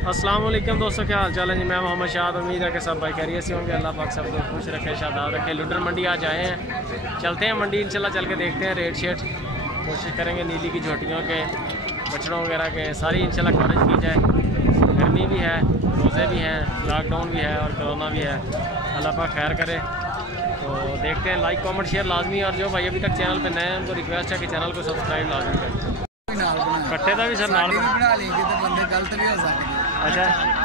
अस्सलाम वालेकुम दोस्तों, क्या हाल चाल है जी। मैं मोहम्मद शाद, उम्मीद है कि सब भाई खैरियत से होंगे। अल्लाह पाक सबको खुश रखे, शादाब रखे। लुडर मंडी आज आए हैं, चलते हैं मंडी इंशाल्लाह, चल के देखते हैं रेट शेट, कोशिश करेंगे नीली की झोटियों के, बछड़ों वगैरह के सारी इंशाल्लाह कवरेज की जाए। गर्मी भी है, रोज़े भी हैं, लॉकडाउन भी है और कोरोना भी है। अल्लाह पाक खैर करे। तो देखते हैं, लाइक कमेंट शेयर लाजमी, और जो भाई अभी तक चैनल पे नए हैं उनको रिक्वेस्ट है कि चैनल को सब्सक्राइब लाजमी करें। कट्टे का भी सर नाल बना लेंगे तो बंदे गलत भी हो सकते। अच्छा,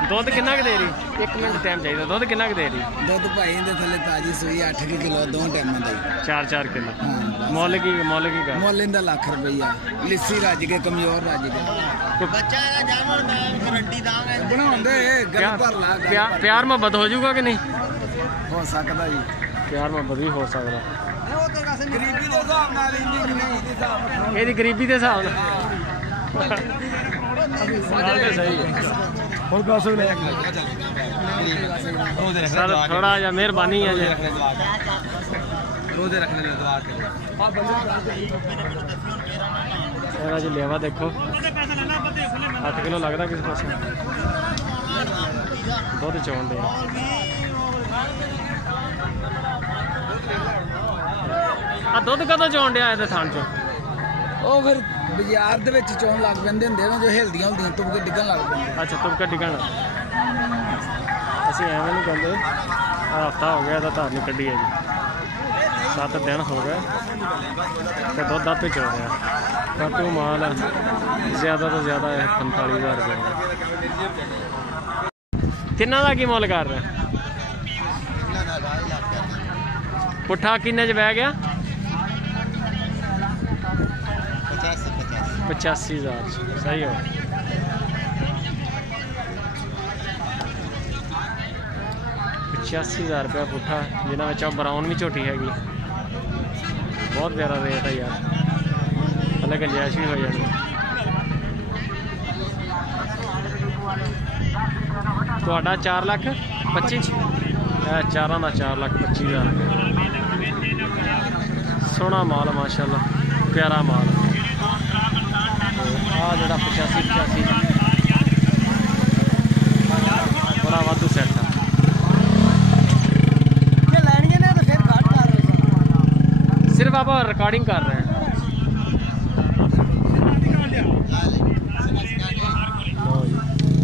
दुध कितना दे रही? एक मिनट टाइम चाहिए। दुध कितना दे रही? दुध भाई दे थले ताजी सूई 8 किलो दो टाइम दा 4-4 किलो। मोल की का मोल इंदा लाख रुपया। लिस्सी राज के कमजोर राज के बच्चा है जानवर में गारंटी दांगे बनाਉਂਦੇ गल भर ला। प्यार मोहब्बत हो जाऊगा कि नहीं? हो सकता जी, प्यार मोहब्बत भी हो सकता। गरीबी दे हिसाब नाल ਇਹਦੀ ਗਰੀਬੀ ਦੇ ਹਿਸਾਬ ਨਾਲ सही है। सर थोड़ा जा मेहरबानी है जी, रोजे रखने जी। लेवा देखो 8 किलो लगता किस पास बहुत चौन दे। दुध कदों चौन दिया है थान चो? ਉਹ ਫਿਰ ਬਾਜ਼ਾਰ ਦੇ ਵਿੱਚ ਚੋਣ ਲੱਗ ਪੈਂਦੇ ਹੁੰਦੇ ਨੇ, ਜੋ ਹਿਲਦੀਆਂ ਹੁੰਦੀਆਂ ਤੁਬਕੇ ਡਿੱਗਣ ਲੱਗ ਪੈਂਦੇ। ਅੱਛਾ, ਤੁਬਕਾ ਡਿੱਗਣ। ਅਸੀਂ ਐਵੇਂ ਨਹੀਂ ਕਹਿੰਦੇ। ਹਫ਼ਤਾ ਹੋ ਗਿਆ ਇਹਦਾ ਧਾਰ ਨਹੀਂ ਕੱਢੀ ਹੈ ਜੀ, 7 ਦਿਨ ਹੋ ਗਏ ਤੇ ਦੁੱਧ ਆਪੇ ਚੋ ਰਿਹਾ। ਕਾਟੂ ਮਾਲ ਜ਼ਿਆਦਾ ਤੋਂ ਜ਼ਿਆਦਾ ਹੈ 45,000 ਰੁਪਏ। ਤਿੰਨਾਂ ਦਾ ਕੀ ਮੁੱਲ ਕਰ ਰਿਹਾ? ਪੁੱਠਾ ਕਿੰਨੇ 'ਚ ਬਹਿ ਗਿਆ? 85,000 सही हो। 85,000 रुपया पुट्ठा, जिन्होंने ब्राउन भी झोटी हैगी। बहुत प्यारा रेट है यार, पहले गुंजाइश भी हो जानी। तो 4,25,000 चारों का 4,25,000 रुपया। सोहना माल माशाल्लाह, प्यारा माल। जो 85 बड़ा वाधू सैट है। सिर्फ आप रिकॉर्डिंग कर रहे हैं।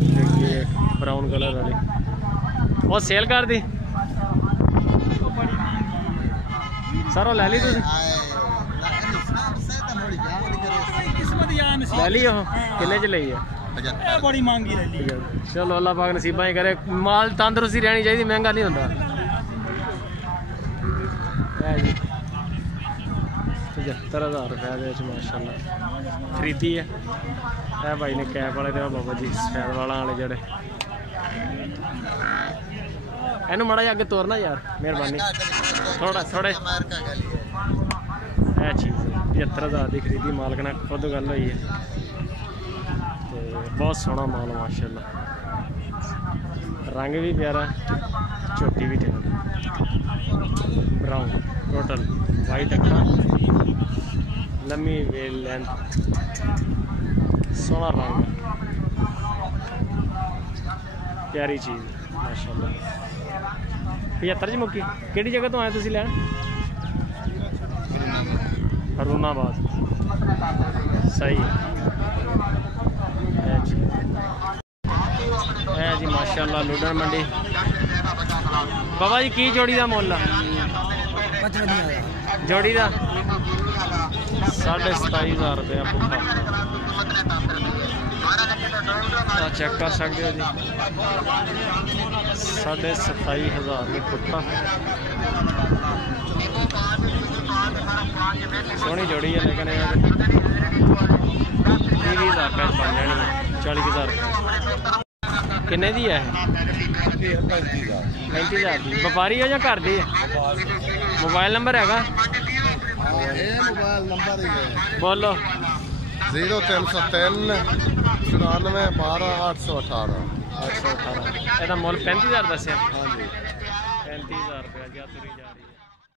देखिए ब्राउन कलर वाली बहुत सेल कर दी सर, वो ले ली तुम? ले ली हो किले च ली है? बड़ी महंगी रही। चलो अल्लाह पाक नसीबा ही करे, माल तंदुरुस्ती रहनी चाहिए, महंगा नहीं होता। 75,000 रुपये माशाल्लाह खरीदी है। यह भाई ने कैप वाले तो बाबा जी सफेद वाला वाले जड़े। इनू माड़ा जा अगे तोरना यार, मेहरबानी थोड़ा थोड़े। यह चीज़ 75,000 की खरीदी, मालक ने खुद गल हुई है। तो बहुत सोहना माल माशाल्लाह, रंग भी प्यारा, झोटी भी ठीक, ब्राउन टोटल वाइट अखा, लम्मी वेल लेंथ, सोहना रंग, प्यारी चीज़ माशाल्लाह। 75 च मुक्की। किहड़ी जगह तो आए तुसीं लैण? हरूनाबाद। सही है जी माशाल्लाह। लुडर मंडी बाबा जी की जोड़ी का मुल? जोड़ी का 27,500 रुपया पुट्ठा। चेक कर सकते हो जी, 27,500 की पुट्ठा। सोहनी जोड़ी है, लेकिन 30,000 रुपये बन जानी है। 40,000 किन्ने दी है? 35,000 की। व्यापारी हो या घर दी है? मोबाइल नंबर है? मोबाइल नंबर बोलो। 0303 94 12 818। 818। मुल 35,000 दसिया? हाँ जी, 35,000 रुपया।